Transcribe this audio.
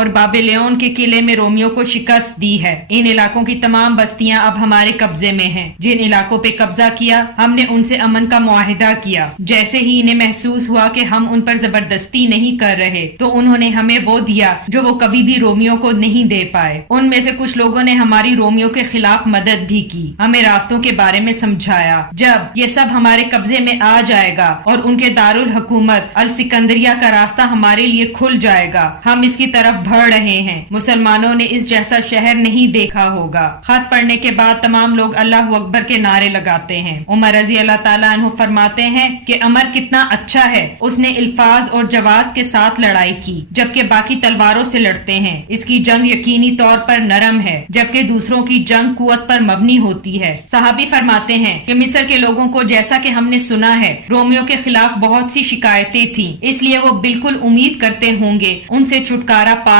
اور بابلیون کے قلعے میں رومیوں کو شکست دی ہے۔ ان علاقوں کی تمام بستیاں اب ہمارے قبضے میں ہیں۔ جن علاقوں پہ قبضہ کیا ہم نے ان سے امن کا معاہدہ کیا۔ جیسے ہی انہیں محسوس ہوا کہ ہم ان پر زبردستی نہیں کر رہے تو انہوں نے ہمیں وہ دیا جو وہ کبھی بھی رومیوں کو نہیں دے پائے۔ ان میں سے کچھ لوگوں نے ہماری رومیوں کے خلاف مدد بھی کی، ہمیں راستوں کے بارے میں سمجھایا۔ جب یہ سب ہمارے قبضے میں آ جائے گا اور ان کے دارالحکومت السکندریہ کا راستہ ہمارے لیے کھل جائے گا، ہم اس کی طرف بڑھ رہے ہیں۔ مسلمانوں نے اس جیسا شہر نہیں دیکھا ہوگا۔ خط پڑھنے کے بعد تمام لوگ اللہ اکبر کے نعرے لگاتے ہیں۔ عمر رضی اللہ تعالیٰ عنہ فرماتے ہیں کہ عمر کتنا اچھا ہے، اس نے الفاظ اور جواز کے ساتھ لڑائی کی جبکہ باقی تلواروں سے لڑتے ہیں۔ اس کی جنگ یقینی طور پر نرم ہے جبکہ دوسروں کی جنگ قوت پر مبنی ہوتی ہے۔ صحابی فرماتے ہیں کہ مصر کے لوگوں کو جیسا کہ ہم نے سنا ہے رومیوں کے خلاف بہت سی شکایتیں تھیں، اس لیے وہ بالکل امید کرتے ہوں گے ان سے چھٹکارا پا